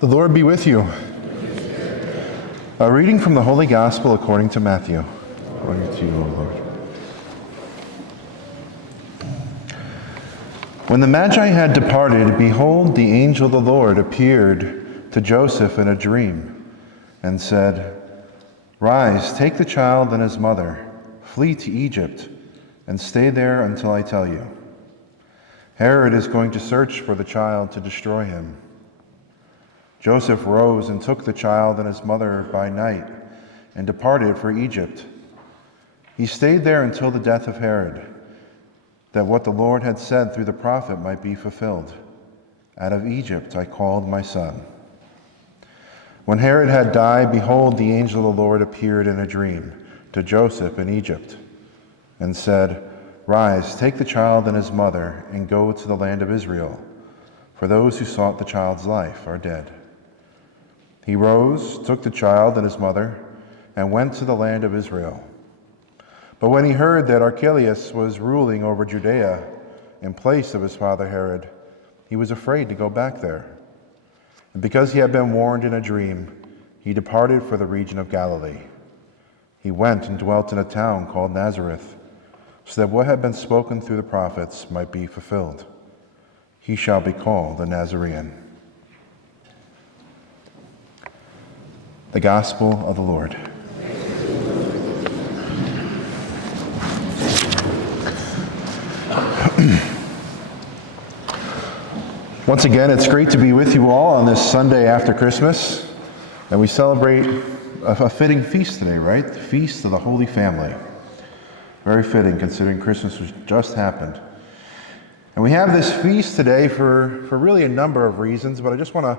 The Lord be with you. A reading from the Holy Gospel according to Matthew. Glory to you, O Lord. When the Magi had departed, behold, the angel of the Lord appeared to Joseph in a dream and said, "Rise, take the child and his mother, flee to Egypt, and stay there until I tell you. Herod is going to search for the child to destroy him." Joseph rose and took the child and his mother by night and departed for Egypt. He stayed there until the death of Herod, that what the Lord had said through the prophet might be fulfilled. "Out of Egypt I called my son." When Herod had died, behold, the angel of the Lord appeared in a dream to Joseph in Egypt and said, "Rise, take the child and his mother, and go to the land of Israel, for those who sought the child's life are dead." He rose, took the child and his mother, and went to the land of Israel. But when he heard that Archelaus was ruling over Judea in place of his father Herod, he was afraid to go back there. And because he had been warned in a dream, he departed for the region of Galilee. He went and dwelt in a town called Nazareth, so that what had been spoken through the prophets might be fulfilled: "He shall be called a Nazarene." The Gospel of the Lord. Once again, it's great to be with you all on this Sunday after Christmas, and we celebrate a fitting feast today, right? The Feast of the Holy Family. Very fitting, considering Christmas has just happened. And we have this feast today for really a number of reasons, but I just want to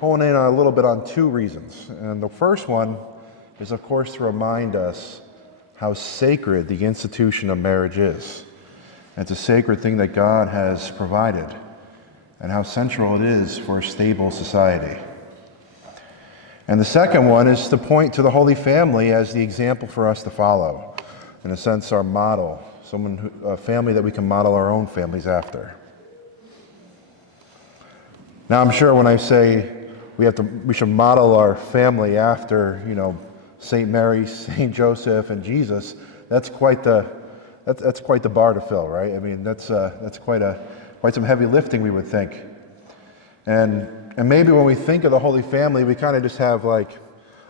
hone in a little bit on two reasons. And the first one is, of course, to remind us how sacred the institution of marriage is. It's a sacred thing that God has provided, and how central it is for a stable society. And the second one is to point to the Holy Family as the example for us to follow. In a sense, our model, a family that we can model our own families after. Now, I'm sure when I say we should model our family after, St. Mary, St. Joseph, and Jesus, that's quite the bar to fill, right? I mean, that's quite some heavy lifting, we would think. And maybe when we think of the Holy Family, we kind of just have like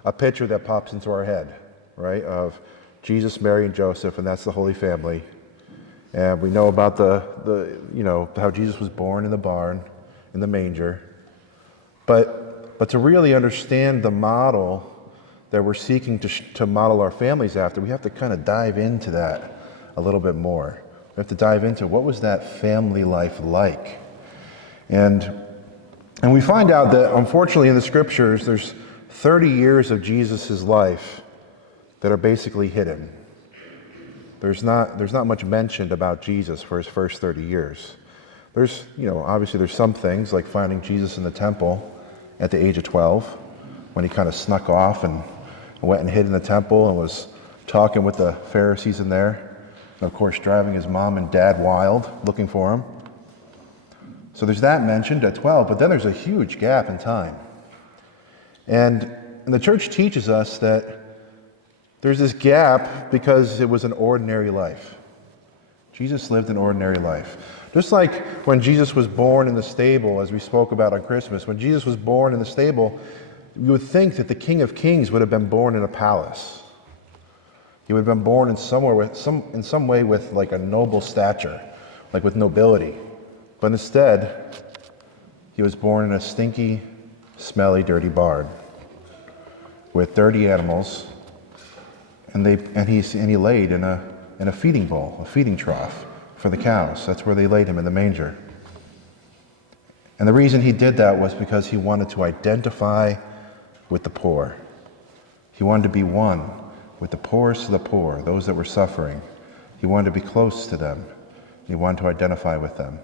a picture that pops into our head, right? Of Jesus, Mary, and Joseph, and that's the Holy Family. And we know about how Jesus was born in the barn, in the manger. But to really understand the model that we're seeking to model our families after, we have to kind of dive into that a little bit more. We have to dive into what was that family life like. And we find out that, unfortunately, in the scriptures, there's 30 years of Jesus' life that are basically hidden. There's not much mentioned about Jesus for his first 30 years. There's, obviously there's some things like finding Jesus in the temple at the age of 12, when he kind of snuck off and went and hid in the temple and was talking with the Pharisees in there. And of course, driving his mom and dad wild, looking for him. So there's that mentioned at 12, but then there's a huge gap in time. And the church teaches us that there's this gap because it was an ordinary life. Jesus lived an ordinary life. Just like when Jesus was born in the stable, as we spoke about on Christmas, when Jesus was born in the stable, you would think that the King of Kings would have been born in a palace. He would have been born in some way with like a noble stature, like with nobility. But instead, he was born in a stinky, smelly, dirty barn with dirty animals, and he laid in a feeding bowl, a feeding trough for the cows. That's where they laid him, in the manger. And the reason he did that was because he wanted to identify with the poor. He wanted to be one with the poorest of the poor, those that were suffering. He wanted to be close to them. He wanted to identify with them.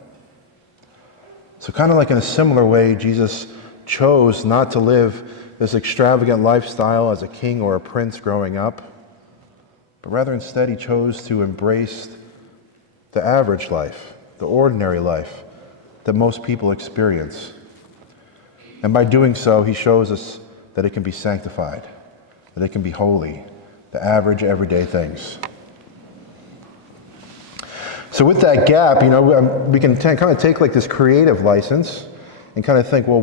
So kind of like in a similar way, Jesus chose not to live this extravagant lifestyle as a king or a prince growing up, but rather instead he chose to embrace the average life, the ordinary life that most people experience. And by doing so, he shows us that it can be sanctified, that it can be holy, the average, everyday things. So with that gap, we can kind of take like this creative license and kind of think, well,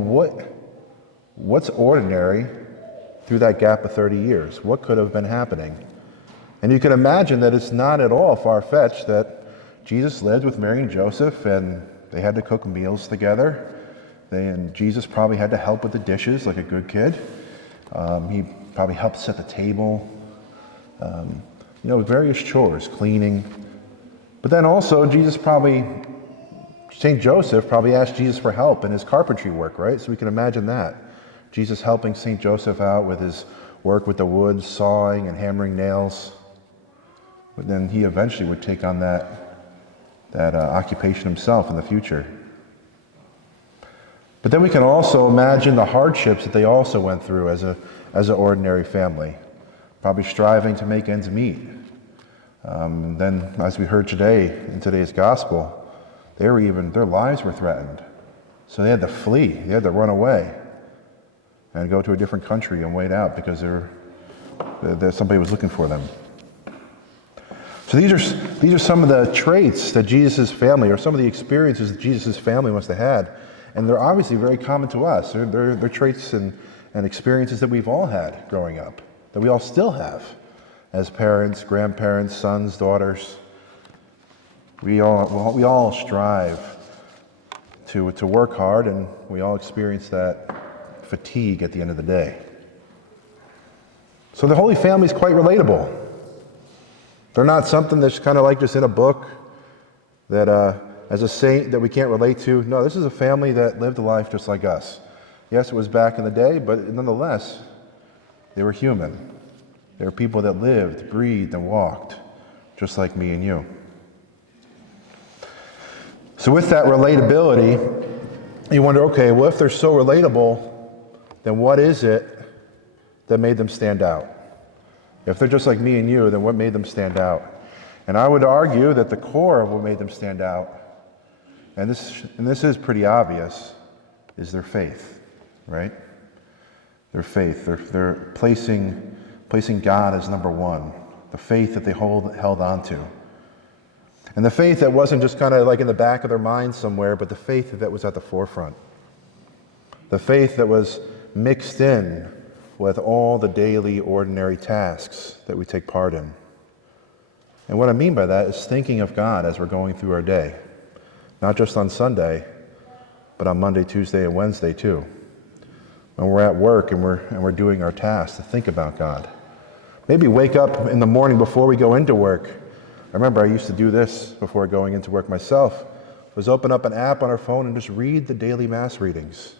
what's ordinary through that gap of 30 years? What could have been happening? And you can imagine that it's not at all far-fetched that Jesus lived with Mary and Joseph, and they had to cook meals together. And Jesus probably had to help with the dishes like a good kid. He probably helped set the table. Various chores, cleaning. But then also, St. Joseph probably asked Jesus for help in his carpentry work, right? So we can imagine that. Jesus helping St. Joseph out with his work with the wood, sawing and hammering nails. But then he eventually would take on that occupation himself in the future. But then we can also imagine the hardships that they also went through as an ordinary family, probably striving to make ends meet. Then, as we heard today in today's gospel, their lives were threatened. So they had to flee, they had to run away and go to a different country and wait out because somebody was looking for them. So these are some of the traits that Jesus' family, or some of the experiences that Jesus' family must have had. And they're obviously very common to us. They're traits and experiences that we've all had growing up, that we all still have as parents, grandparents, sons, daughters. We all strive to work hard, and we all experience that fatigue at the end of the day. So the Holy Family is quite relatable. They're not something that's kind of like just in a book that as a saint that we can't relate to. No, this is a family that lived a life just like us. Yes, it was back in the day, but nonetheless, they were human. They were people that lived, breathed, and walked, just like me and you. So with that relatability, you wonder, okay, well, if they're so relatable, then what is it that made them stand out? If they're just like me and you, then what made them stand out? And I would argue that the core of what made them stand out, and this is pretty obvious, is their faith, right? Their faith. They're placing God as number one, the faith that they held on to. And the faith that wasn't just kind of like in the back of their mind somewhere, but the faith that was at the forefront. The faith that was mixed in with all the daily, ordinary tasks that we take part in. And what I mean by that is thinking of God as we're going through our day. Not just on Sunday, but on Monday, Tuesday, and Wednesday too. When we're at work and we're doing our tasks, to think about God. Maybe wake up in the morning before we go into work. I remember I used to do this before going into work myself. Was open up an app on our phone and just read the daily Mass readings.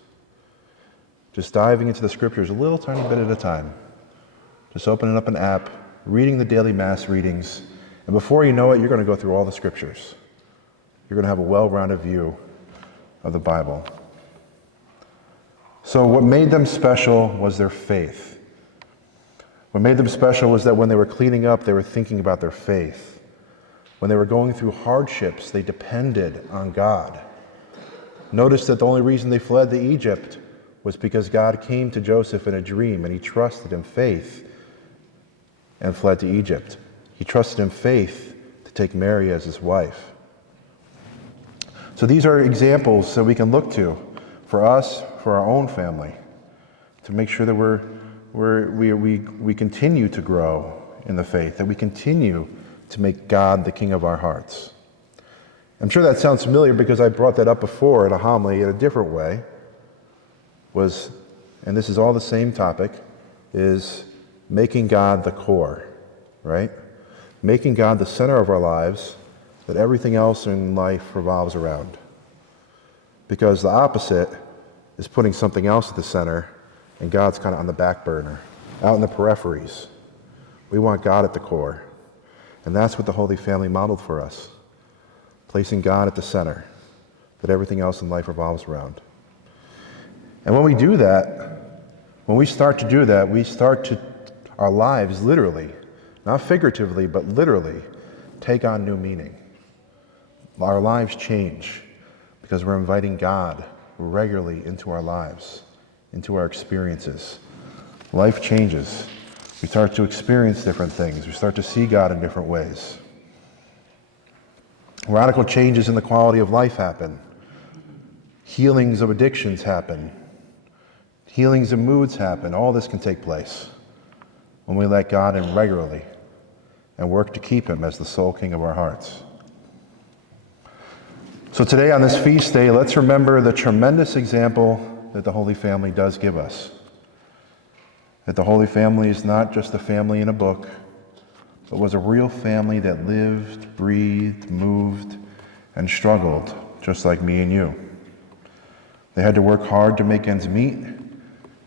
Just diving into the scriptures a little tiny bit at a time. Just opening up an app, reading the daily Mass readings, and before you know it, you're going to go through all the scriptures. You're going to have a well-rounded view of the Bible. So what made them special was their faith. What made them special was that when they were cleaning up, they were thinking about their faith. When they were going through hardships, they depended on God. Notice that the only reason they fled to Egypt was because God came to Joseph in a dream, and he trusted in faith and fled to Egypt. He trusted in faith to take Mary as his wife. So these are examples that we can look to for us, for our own family, to make sure that we continue to grow in the faith, that we continue to make God the King of our hearts. I'm sure that sounds familiar because I brought that up before in a homily in a different way, and this is all the same topic, is making God the core, right? Making God the center of our lives, that everything else in life revolves around. Because the opposite is putting something else at the center, and God's kind of on the back burner, out in the peripheries. We want God at the core. And that's what the Holy Family modeled for us, placing God at the center, that everything else in life revolves around. And when we do that, when we start to do that, our lives literally, not figuratively, but literally, take on new meaning. Our lives change because we're inviting God regularly into our lives, into our experiences. Life changes. We start to experience different things. We start to see God in different ways. Radical changes in the quality of life happen. Healings of addictions happen. Healings of moods happen. All this can take place when we let God in regularly and work to keep him as the sole king of our hearts. So today on this feast day, let's remember the tremendous example that the Holy Family does give us. That the Holy Family is not just a family in a book, but was a real family that lived, breathed, moved, and struggled, just like me and you. They had to work hard to make ends meet.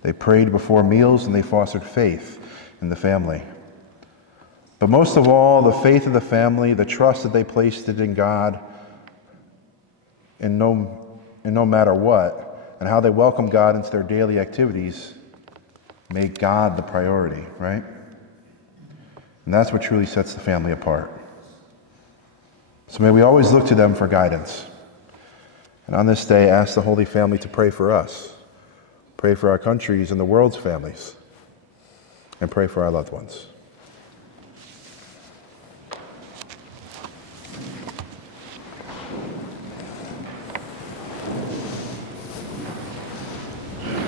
They prayed before meals, and they fostered faith in the family. But most of all, the faith of the family, the trust that they placed in God, in no matter what, and how they welcome God into their daily activities, make God the priority, right? And that's what truly sets the family apart. So may we always look to them for guidance. And on this day, ask the Holy Family to pray for us, pray for our countries and the world's families, and pray for our loved ones.